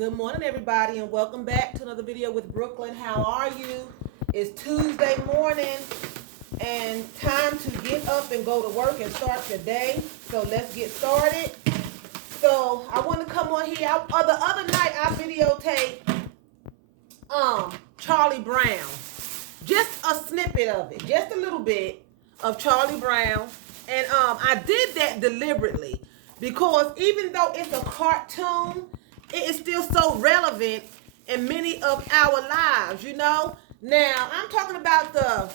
Good morning, everybody, and welcome back to another video with Brooklyn. How are you? It's Tuesday morning and time to get up and go to work and start your day. So let's get started. So I want to come on here. The other night I videotaped Charlie Brown. Just a snippet of it, just a little bit of Charlie Brown. And I did that deliberately because even though it's a cartoon, it is still so relevant in many of our lives, you know? Now, I'm talking about the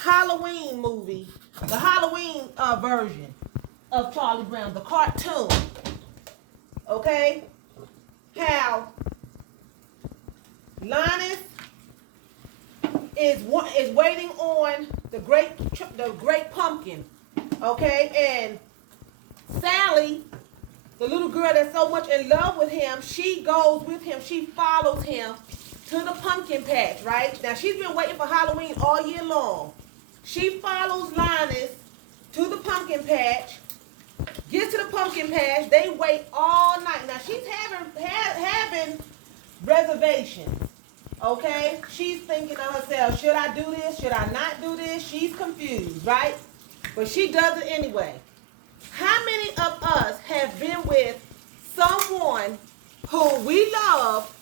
Halloween movie, the Halloween version of Charlie Brown, the cartoon. Okay? How Linus is waiting on the great pumpkin. Okay? And Sally, the little girl that's so much in love with him, she goes with him. She follows him to the pumpkin patch, right? Now, she's been waiting for Halloween all year long. She follows Linus to the pumpkin patch, gets to the pumpkin patch. They wait all night. Now, she's having reservations, okay? She's thinking to herself, should I do this? Should I not do this? She's confused, right? But she does it anyway. How many of us have been with someone who we love,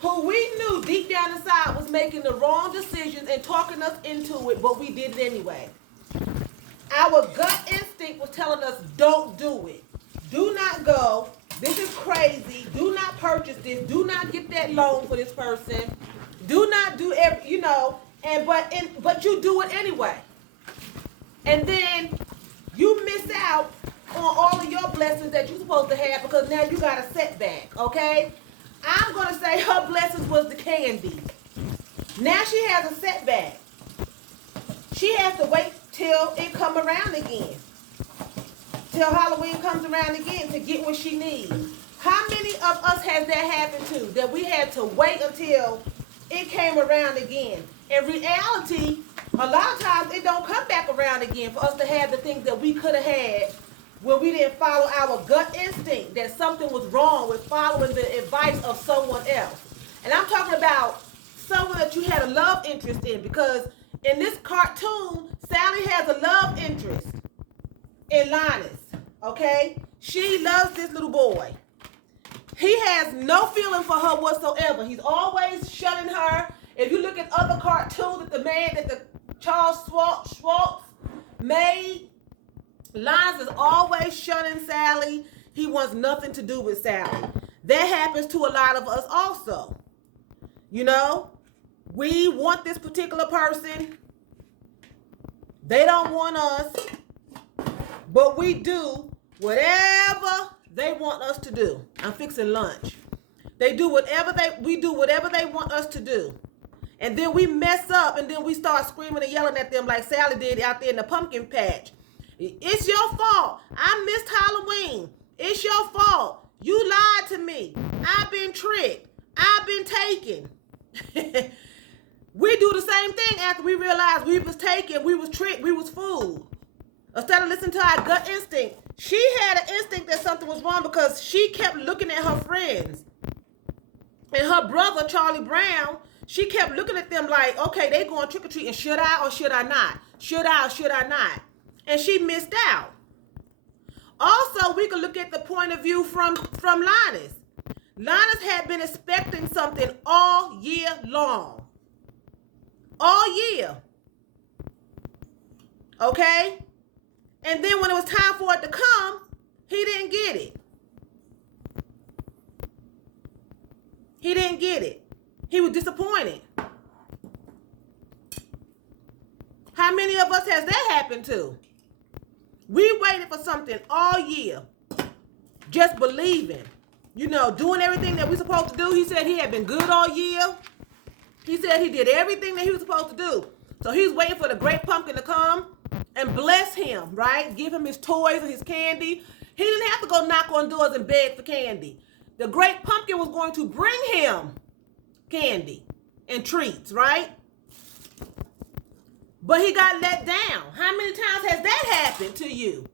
who we knew deep down inside was making the wrong decisions and talking us into it, but we did it anyway? Our gut instinct was telling us, don't do it. Do not go. This is crazy. Do not purchase this. Do not get that loan for this person. Do not do but you do it anyway. And then you miss out on all of your blessings that you're supposed to have because now you got a setback, okay? I'm going to say her blessings was the candy. Now she has a setback. She has to wait till it come around again. Till Halloween comes around again to get what she needs. How many of us has that happened to? That we had to wait until it came around again. In reality, a lot of times it don't come back around again for us to have the things that we could have had when we didn't follow our gut instinct that something was wrong with following the advice of someone else. And I'm talking about someone that you had a love interest in, because in this cartoon, Sally has a love interest in Linus, okay? She loves this little boy. He has no feeling for her whatsoever. He's always shunning her. If you look at other cartoons that the Charles Schwartz made, Linus is always shunning Sally. He wants nothing to do with Sally. That happens to a lot of us also. You know, we want this particular person. They don't want us, but we do whatever they want us to do. I'm fixing lunch. We do whatever they want us to do. And then we mess up, and then we start screaming and yelling at them like Sally did out there in the pumpkin patch. It's your fault. I missed Halloween. It's your fault. You lied to me. I've been tricked. I've been taken. We do the same thing after we realize we was taken, we was tricked, we was fooled. Instead of listening to our gut instinct, she had an instinct that something was wrong because she kept looking at her friends. And her brother, Charlie Brown, she kept looking at them like, okay, they going trick-or-treating. Should I or should I not? Should I or should I not? And she missed out. Also, we could look at the point of view from Linus. Linus had been expecting something all year long. All year. Okay? And then when it was time for it to come, he didn't get it. He didn't get it. He was disappointed. How many of us has that happened to? We waited for something all year, just believing, doing everything that we're supposed to do. He said he had been good all year. He said he did everything that he was supposed to do. So he's waiting for the great pumpkin to come and bless him, right? Give him his toys and his candy. He didn't have to go knock on doors and beg for candy. The great pumpkin was going to bring him candy and treats, right? But he got let down. How many times has that happened to you?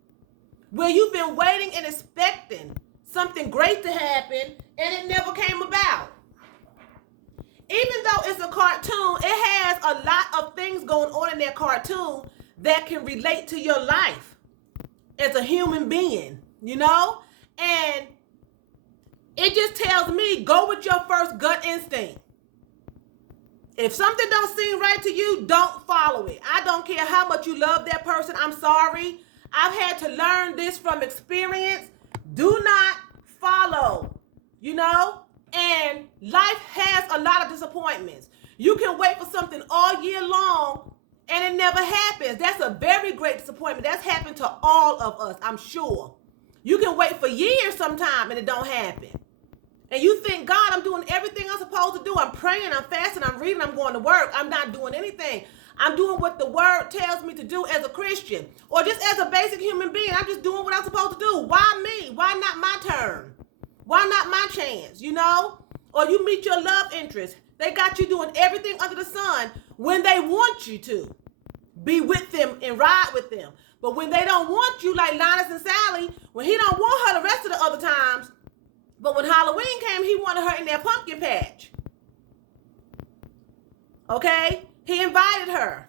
Where you've been waiting and expecting something great to happen and it never came about. cartoon, it has a lot of things going on in that cartoon that can relate to your life as a human being, you know? And it just tells me, go with your first gut instinct. If something don't seem right to you, don't follow it. I don't care how much you love that person. I'm sorry. I've had to learn this from experience. Do not follow, you know? And life has a lot of disappointments. You can wait for something all year long and it never happens. That's a very great disappointment. That's happened to all of us, I'm sure. You can wait for years sometime and it don't happen. And you think, God, I'm doing everything I'm supposed to do. I'm praying, I'm fasting, I'm reading, I'm going to work. I'm not doing anything. I'm doing what the word tells me to do as a Christian. Or just as a basic human being. I'm just doing what I'm supposed to do. Why me? Why not my turn? Why not my chance, you know? Or you meet your love interest. They got you doing everything under the sun when they want you to. Be with them and ride with them. But when they don't want you, like Linus and Sally, when he don't want her the rest of the other times, but when Halloween came, he wanted her in that pumpkin patch. Okay? He invited her.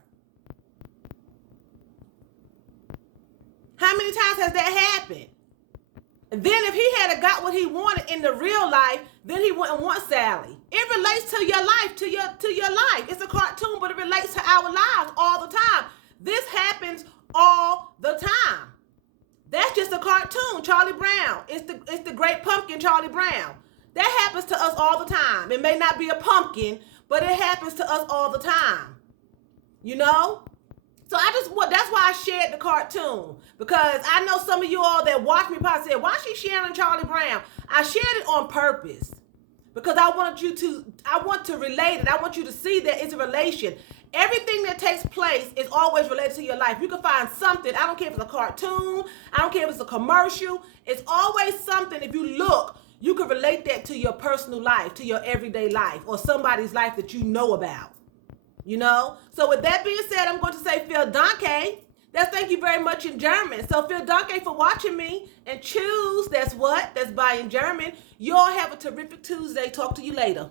How many times has that happened? And then if he had got what he wanted in the real life, then he wouldn't want Sally. It relates to your life, to your life. It's a cartoon, but it relates to our lives all the time. This happens all the time. That's just a cartoon, Charlie Brown. It's the great pumpkin, Charlie Brown. That happens to us all the time. It may not be a pumpkin, but it happens to us all the time. You know? So that's why I shared the cartoon. Because I know some of you all that watch me probably said, why is she sharing Charlie Brown? I shared it on purpose. Because I want to relate it. I want you to see that it's a relation. Everything that takes place is always related to your life. You can find something. I don't care if it's a cartoon. I don't care if it's a commercial. It's always something. If you look, you can relate that to your personal life, to your everyday life, or somebody's life that you know about. You know? So with that being said, I'm going to say vielen Dank. That's thank you very much in German. So vielen Dank for watching me. And choose, that's what? That's bye in German. You all have a terrific Tuesday. Talk to you later.